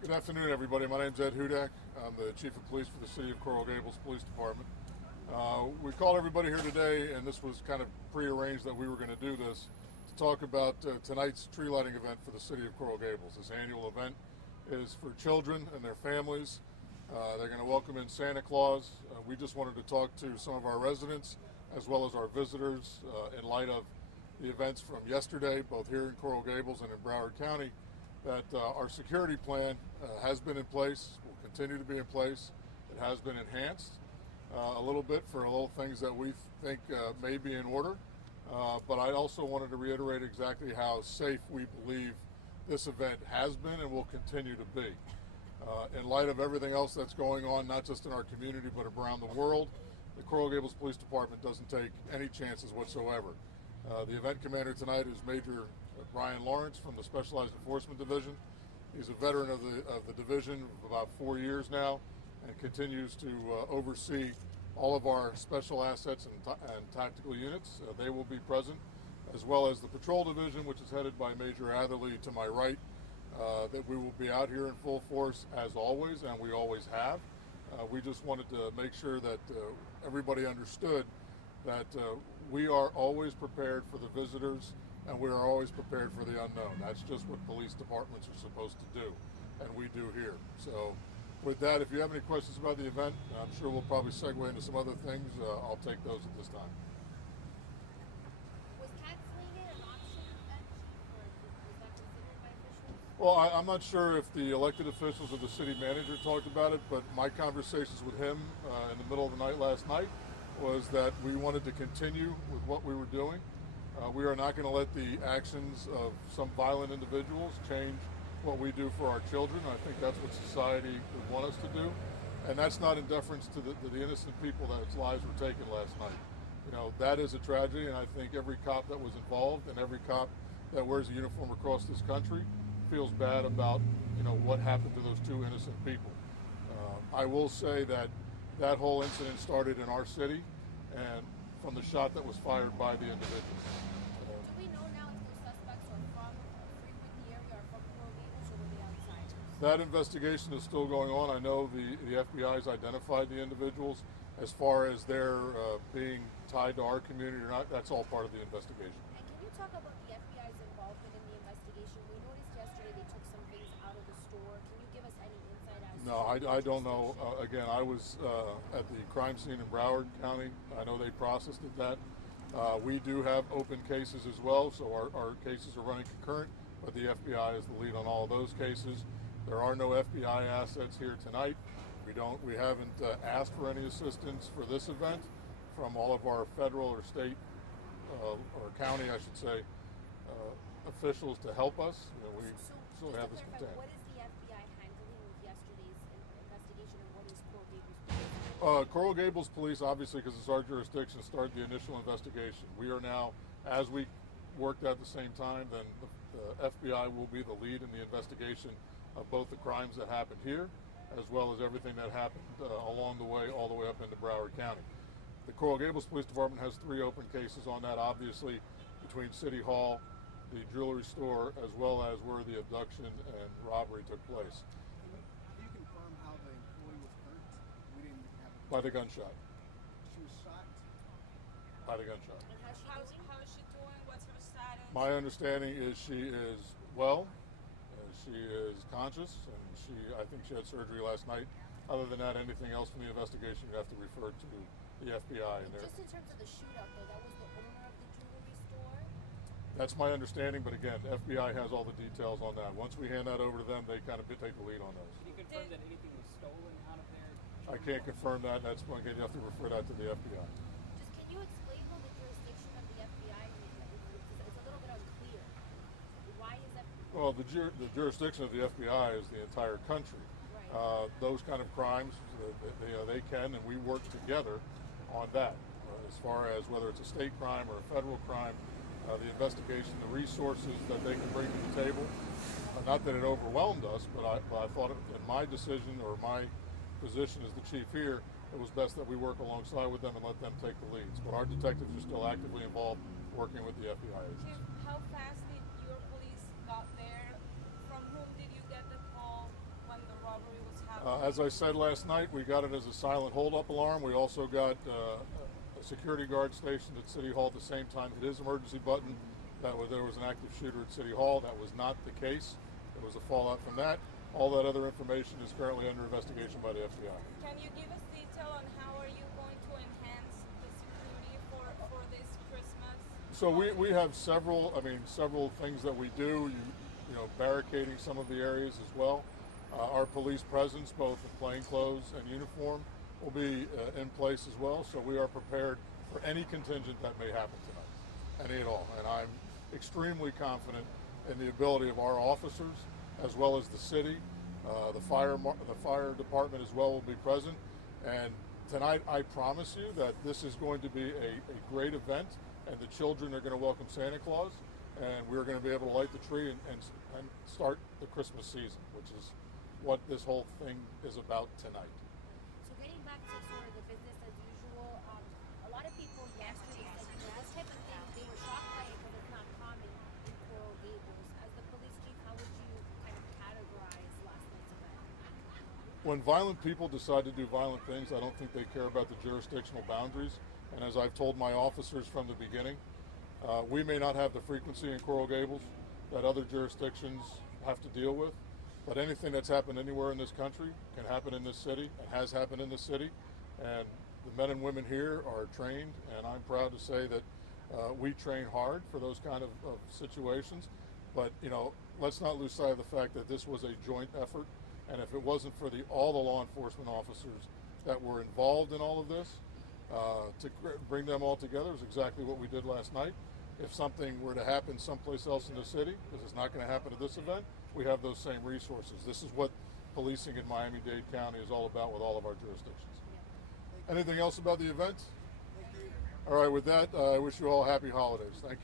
Good afternoon, everybody. My name's Ed Hudak. I'm the Chief of Police for the City of Coral Gables Police Department. We called everybody here today, and this was kind of prearranged that we were going to do this, to talk about tonight's tree lighting event for the City of Coral Gables. This annual event is for children and their families. They're going to welcome in Santa Claus. We just wanted to talk to some of our residents as well as our visitors in light of the events from yesterday, both here in Coral Gables and in Broward County, that our security plan has been in place, will continue to be in place. It has been enhanced a little bit for little things that we think may be in order. But I also wanted to reiterate exactly how safe we believe this event has been and will continue to be. In light of everything else that's going on, not just in our community but around the world, the Coral Gables Police Department doesn't take any chances whatsoever. The event commander tonight is Major Brian Lawrence from the Specialized Enforcement Division. He's a veteran of the division of about 4 years now and continues to oversee all of our special assets and tactical units. They will be present, as well as the patrol division, which is headed by Major Atherley to my right. That we will be out here in full force as always, and we always have. We just wanted to make sure that everybody understood that we are always prepared for the visitors and we are always prepared for the unknown. That's just what police departments are supposed to do, and we do here. So with that, if you have any questions about the event, I'm sure we'll probably segue into some other things. I'll take those at this time. Was canceling it an option at chief, or was that considered by officials? Well, I'm not sure if the elected officials or the city manager talked about it, but my conversations with him in the middle of the night last night was that we wanted to continue with what we were doing. We are not going to let the actions of some violent individuals change what we do for our children. I think that's what society would want us to do, and that's not in deference to the innocent people whose lives were taken last night. You know, that is a tragedy, and I think every cop that was involved and every cop that wears a uniform across this country feels bad about, you know, what happened to those two innocent people. I will say that that whole incident started in our city and from the shot that was fired by the individual. Do we know now if those suspects are from frequent the area or from Coral Gables, or were they outsiders? That investigation is still going on. I know the FBI has identified the individuals. As far as their being tied to our community or not, that's all part of the investigation. And can you talk about the FBI's involvement in the investigation? We noticed yesterday they took some things out of the store. Can you give us any insight as No, to I don't know. Again, I was at the crime scene in Broward County. I know they processed that. We do have open cases as well, so our cases are running concurrent, but the FBI is the lead on all of those cases. There are no FBI assets here tonight. We haven't asked for any assistance for this event from all of our federal or state or county, I should say, officials to help us. You know, we still have this contained. What is the FBI handling with yesterday's investigation, and what is Coral Gables Police? Coral Gables Police, obviously, because it's our jurisdiction, started the initial investigation. We are now, as we worked at the same time, then the FBI will be the lead in the investigation of both the crimes that happened here, as well as everything that happened along the way, all the way up into Broward County. The Coral Gables Police Department has 3 open cases on that, obviously, between City Hall, the jewelry store, as well as where the abduction and robbery took place. Can you confirm how the employee was hurt? We didn't have it. By the gunshot. She was shot. By the gunshot. And How is she doing? What's her status? My understanding is she is well. She is conscious, and I think she had surgery last night. Other than that, anything else from the investigation, you have to refer to the FBI. And just in terms of the shootout, though, that was the owner of the jewelry store? that's my understanding, but again, FBI has all the details on that. Once we hand that over to them, they kind of take the lead on those. Can you confirm that anything was stolen out of there? I can't confirm that. That's one you have to refer that to the FBI. Just can you explain though the jurisdiction of the FBI? It's a little bit unclear. Why is that? Well, the jurisdiction of the FBI is the entire country. Right. Those kind of crimes, they can, and we work together on that. As far as whether it's a state crime or a federal crime, the investigation, the resources that they can bring to the table. Not that it overwhelmed us, but I thought in my decision or my position as the chief here, it was best that we work alongside with them and let them take the leads. But our detectives are still actively involved working with the FBI agents. Chief, how fast did your police got there? From whom did you get the call? What As I said last night, we got it as a silent hold-up alarm. We also got a security guard stationed at City Hall at the same time. It is emergency button. There was an active shooter at City Hall. That was not the case. It was a fallout from that. All that other information is currently under investigation by the FBI. Can you give us detail on how are you going to enhance the security for this Christmas? So we have several things that we do. You know, barricading some of the areas as well. Our police presence, both in plainclothes and uniform, will be in place as well. So we are prepared for any contingent that may happen tonight, any at all. And I'm extremely confident in the ability of our officers, as well as the city. The fire department as well will be present. And tonight, I promise you that this is going to be a great event, and the children are going to welcome Santa Claus, and we're going to be able to light the tree and start the Christmas season, which is what this whole thing is about tonight. So getting back to sort of the business as usual, a lot of people yesterday said, you know, this type of thing, they were shocked by it because it's not common in Coral Gables. As the police chief, how would you kind of categorize last night's event? When violent people decide to do violent things, I don't think they care about the jurisdictional boundaries. And as I've told my officers from the beginning, we may not have the frequency in Coral Gables that other jurisdictions have to deal with, but anything that's happened anywhere in this country can happen in this city and has happened in this city. And the men and women here are trained, and I'm proud to say that we train hard for those kind of situations. But, you know, let's not lose sight of the fact that this was a joint effort, and if it wasn't for all the law enforcement officers that were involved in all of this, to bring them all together is exactly what we did last night. If something were to happen someplace else in the city, because it's not going to happen at this event, we have those same resources. This is what policing in Miami-Dade County is all about with all of our jurisdictions. Anything else about the event? All right, with that, I wish you all happy holidays. Thank you.